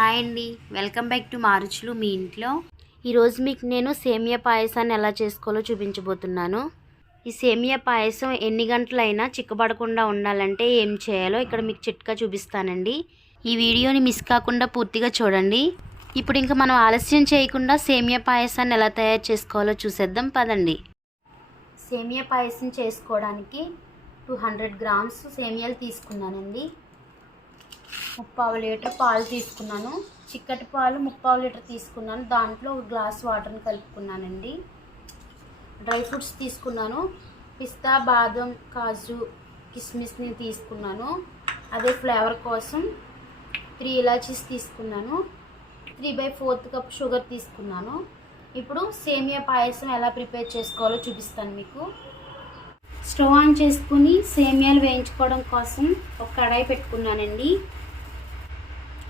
Hi అండి. Welcome back to మారుచులు మీ ఇంట్లో. ఈరోజు మీకు నేను సేమియా పాయసాన్ని ఎలా చేసుకోవాలో చూపించబోతున్నాను. ఈ సేమియా పాయసం ఎన్ని గంటలైనా చిక్కబడకుండా ఉండాలంటే ఏం చేయాలో ఇక్కడ మీకు చిట్కా చూపిస్తానండి. ఈ వీడియోని మిస్ కాకుండా పూర్తిగా చూడండి. ఇప్పుడు ఇంకా మనం ఆలస్యం చేయకుండా సేమియా పాయసాన్ని ఎలా తయారు చేసుకోవాలో చూసేద్దాం పదండి. సేమియా పాయసం చేసుకోవడానికి టూ హండ్రెడ్ గ్రామ్స్ సేమియాలు తీసుకున్నానండి. ముప్పావు లీటర్ పాలు తీసుకున్నాను. చిక్కటి పాలు ముప్పావు లీటర్ తీసుకున్నాను. దాంట్లో ఒక గ్లాస్ వాటర్ని కలుపుకున్నానండి. డ్రై ఫ్రూట్స్ తీసుకున్నాను. పిస్తా బాదం కాజు కిస్మిస్ని తీసుకున్నాను. అదే ఫ్లేవర్ కోసం త్రీ ఇలాచీస్ తీసుకున్నాను. Three by fourth cup sugar తీసుకున్నాను. ఇప్పుడు సేమియా పాయసం ఎలా ప్రిపేర్ చేసుకోవాలో చూపిస్తాను మీకు. స్టవ్ ఆన్ చేసుకుని సేమియాలు వేయించుకోవడం కోసం ఒక కడాయి పెట్టుకున్నానండి.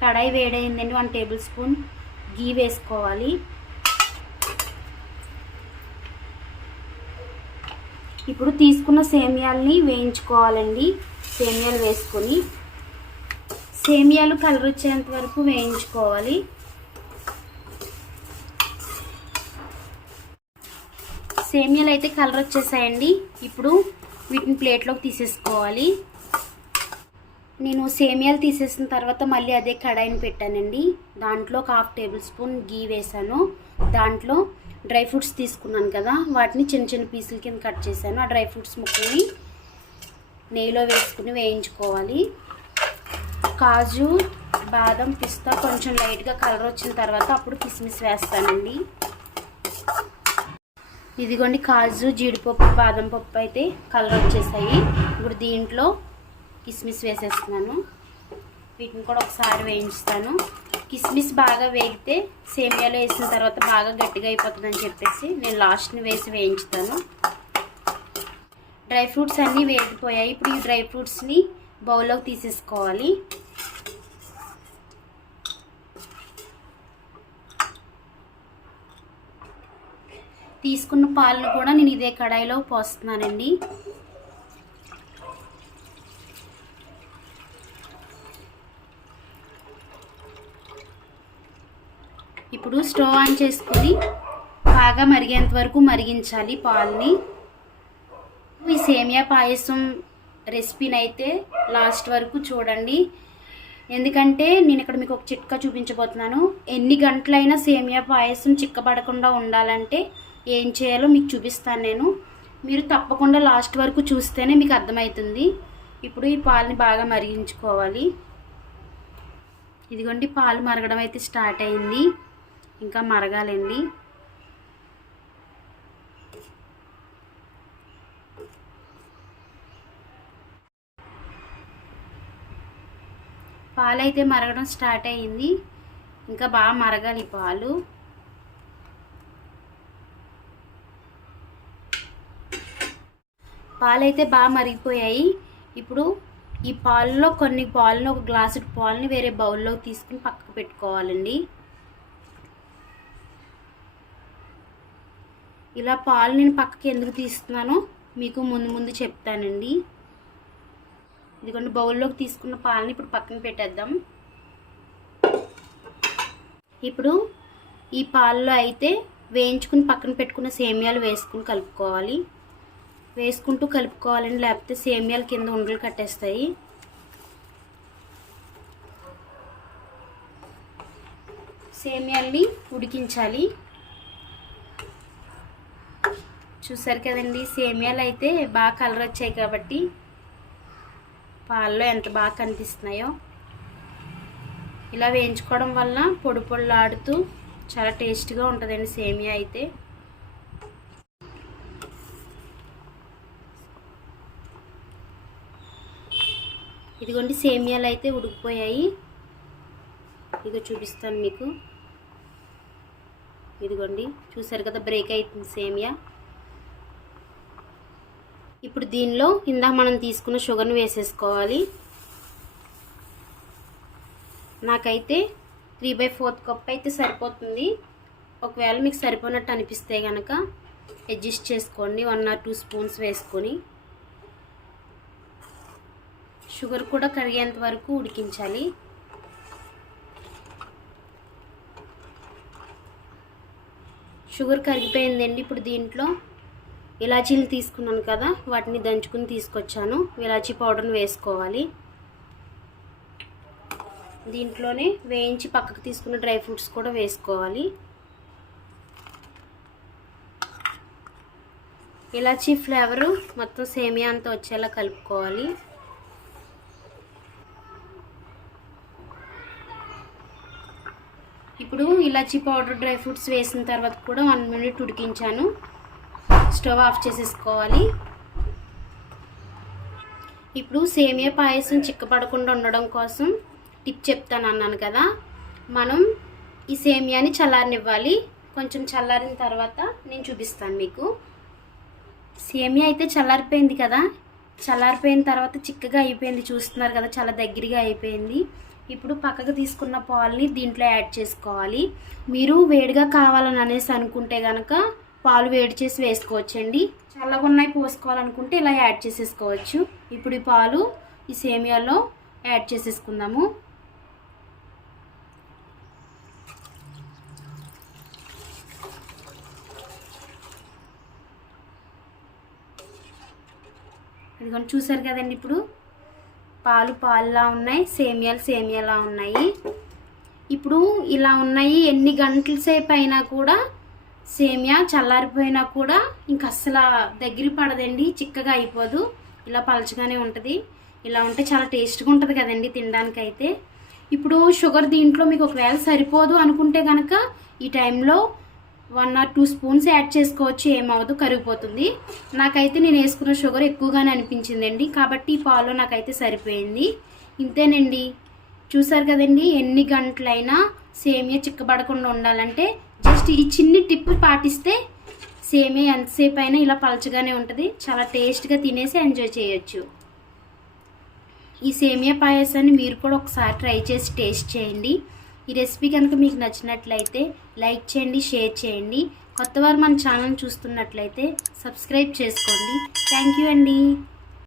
కడాయి వేడైందండి వన్ టేబుల్ స్పూన్ గీ వేసుకోవాలి. ఇప్పుడు తీసుకున్న సేమియాల్ని వేయించుకోవాలండి. సేమియాలు వేసుకొని సేమియాలు కలర్ వచ్చేంత వరకు వేయించుకోవాలి. సేమియాలు అయితే కలర్ వచ్చేసాయండి. ఇప్పుడు వీటిని ప్లేట్లోకి తీసేసుకోవాలి. నేను సేమియాలు తీసేసిన తర్వాత మళ్ళీ అదే కడాయిని పెట్టానండి. దాంట్లో ఒక హాఫ్ టేబుల్ స్పూన్ గీ వేసాను. దాంట్లో డ్రై ఫ్రూట్స్ తీసుకున్నాను కదా వాటిని చిన్న చిన్న పీసుల కింద కట్ చేశాను. ఆ డ్రై ఫ్రూట్స్ ముక్కల్ని నెయ్యిలో వేసుకుని వేయించుకోవాలి. కాజు బాదం పిస్తా కొంచెం లైట్గా కలర్ వచ్చిన తర్వాత అప్పుడు కిస్మిస్ వేస్తానండి. ఇదిగోండి కాజు జీడిపప్పు బాదం పప్పు అయితే కలర్ వచ్చేసాయి. ఇప్పుడు దీంట్లో కిస్మిస్ వేసేస్తున్నాను. వీటిని కూడా ఒకసారి వేయించుతాను. కిస్మిస్ బాగా వేగితే సేమియాలో వేసిన తర్వాత బాగా గట్టిగా అయిపోతుందని చెప్పేసి నేను లాస్ట్ని వేసి వేయించుతాను. డ్రై ఫ్రూట్స్ అన్నీ వేగిపోయాయి. ఇప్పుడు ఈ డ్రై ఫ్రూట్స్ని బౌల్లోకి తీసేసుకోవాలి. తీసుకున్న పాలను కూడా నేను ఇదే కడాయిలో పోస్తున్నానండి. ఇప్పుడు స్టవ్ ఆన్ చేసుకొని బాగా మరిగేంత వరకు మరిగించాలి పాలని. ఈ సేమియా పాయసం రెసిపీని అయితే లాస్ట్ వరకు చూడండి. ఎందుకంటే నేను ఇక్కడ మీకు ఒక చిట్కా చూపించబోతున్నాను. ఎన్ని గంటలైనా సేమియా పాయసం చిక్కబడకుండా ఉండాలంటే ఏం చేయాలో మీకు చూపిస్తాను నేను. మీరు తప్పకుండా లాస్ట్ వరకు చూస్తేనే మీకు అర్థమవుతుంది. ఇప్పుడు ఈ పాలని బాగా మరిగించుకోవాలి. ఇదిగోండి పాలు మరగడం అయితే స్టార్ట్ అయింది. ఇంకా మరగాలండి. పాలు అయితే మరగడం స్టార్ట్ అయ్యింది. ఇంకా బాగా మరగాలి పాలు. పాలు అయితే బాగా మరిగిపోయాయి. ఇప్పుడు ఈ పాలలో కొన్ని పాలను ఒక గ్లాసు పాలని వేరే బౌల్లో తీసుకుని పక్కకు పెట్టుకోవాలండి. ఇలా పాలు నేను పక్కకి ఎందుకు తీస్తున్నానో మీకు ముందు ముందు చెప్తానండి. ఇదిగోండి బౌల్లోకి తీసుకున్న పాలని ఇప్పుడు పక్కన పెట్టేద్దాం. ఇప్పుడు ఈ పాలలో అయితే వేయించుకుని పక్కన పెట్టుకున్న సేమియాలు వేసుకుని కలుపుకోవాలి. వేసుకుంటూ కలుపుకోవాలండి లేకపోతే సేమియాలు కింద ఉండలు కట్టేస్తాయి. సేమియాల్ని ఉడికించాలి. చూసారు కదండి సేమియాలు అయితే బాగా కలర్ వచ్చాయి కాబట్టి పాలలో ఎంత బాగా కనిపిస్తున్నాయో. ఇలా వేయించుకోవడం వల్ల పొడి పొడిలాడుతూ చాలా టేస్ట్గా ఉంటుందండి సేమియా అయితే. ఇదిగోండి సేమియాలు అయితే ఉడికిపోయాయి. ఇదిగో చూపిస్తాను మీకు. ఇదిగోండి చూసారు కదా బ్రేక్ అవుతుంది సేమియా. ఇప్పుడు దీనిలో ఇందాక మనం తీసుకున్న షుగర్ని వేసేసుకోవాలి. నాకైతే త్రీ బై ఫోర్త్ కప్ అయితే సరిపోతుంది. ఒకవేళ మీకు సరిపోయినట్టు అనిపిస్తే కనుక అడ్జస్ట్ చేసుకోండి. వన్ ఆర్ టూ స్పూన్స్ వేసుకొని. షుగర్ కూడా కరిగేంత వరకు ఉడికించాలి. షుగర్ కరిగిపోయిందండి. ఇప్పుడు దీంట్లో ఇలాచీలు తీసుకున్నాను కదా వాటిని దంచుకుని తీసుకొచ్చాను. ఇలాచీ పౌడర్ని వేసుకోవాలి. దీంట్లోనే వేయించి పక్కకు తీసుకున్న డ్రై ఫ్రూట్స్ కూడా వేసుకోవాలి. ఇలాచీ ఫ్లేవరు మొత్తం సేమియా అంతా వచ్చేలా కలుపుకోవాలి. ఇప్పుడు ఇలాచీ పౌడర్ డ్రై ఫ్రూట్స్ వేసిన తర్వాత కూడా వన్ మినిట్ ఉడికించాను. స్టవ్ ఆఫ్ చేసేసుకోవాలి. ఇప్పుడు సేమియా పాయసం చిక్కపడకుండా ఉండడం కోసం టిప్ చెప్తాను అన్నాను కదా. మనం ఈ సేమియాని చల్లారనివ్వాలి. కొంచెం చల్లారిన తర్వాత నేను చూపిస్తాను మీకు. సేమియా అయితే చల్లారిపోయింది కదా. చల్లారిపోయిన తర్వాత చిక్కగా అయిపోయింది. చూస్తున్నారు కదా చాలా దగ్గరగా అయిపోయింది. ఇప్పుడు పక్కకు తీసుకున్న పాలని దీంట్లో యాడ్ చేసుకోవాలి. మీరు వేడిగా కావాలని అనేసి అనుకుంటే కనుక పాలు వేడి చేసి వేసుకోవచ్చండి. చల్లగా ఉన్నాయి పోసుకోవాలనుకుంటే ఇలా యాడ్ చేసేసుకోవచ్చు. ఇప్పుడు ఈ పాలు ఈ సేమియాలో యాడ్ చేసేసుకుందాము. ఇదిగోండి చూసారు కదండి ఇప్పుడు? పాలు పాలులా ఉన్నాయి సేమియాలు సేమియాలా ఉన్నాయి. ఇప్పుడు ఇలా ఉన్నాయి ఎన్ని గంటల సేపు అయినా కూడా సేమియా చల్లారిపోయినా కూడా ఇంక అస్సలు దగ్గర పడదండి చిక్కగా అయిపోదు. ఇలా పలచగానే ఉంటుంది. ఇలా ఉంటే చాలా టేస్ట్గా ఉంటుంది కదండి తినడానికి అయితే ఇప్పుడు షుగర్ దీంట్లో మీకు ఒకవేళ సరిపోదు అనుకుంటే కనుక ఈ టైంలో one or two spoons add చేసుకోవచ్చు ఏమవదు కరిగిపోతుంది. నాకైతే నేను వేసుకున్న షుగర్ ఎక్కువగానే అనిపించిందండి. కాబట్టి ఈ పాలు నాకైతే సరిపోయింది. ఇంతేనండి. చూసారు కదండి ఎన్ని గంటలైనా సేమియా చిక్కబడకుండా ఉండాలంటే జస్ట్ ఈ చిన్ని టిప్ పాటిస్తే సేమియా ఎంతసేపు అయినా ఇలా పలచగానే ఉంటుంది. చాలా టేస్ట్గా తినేసి ఎంజాయ్ చేయొచ్చు. ఈ సేమియా పాయసాన్ని మీరు కూడా ఒకసారి ట్రై చేసి టేస్ట్ చేయండి. ఈ రెసిపీ కనుక మీకు నచ్చినట్లయితే లైక్ చేయండి షేర్ చేయండి. కొత్తవారు మన ఛానల్ చూస్తున్నట్లయితే సబ్స్క్రైబ్ చేసుకోండి. థ్యాంక్ యూ అండి.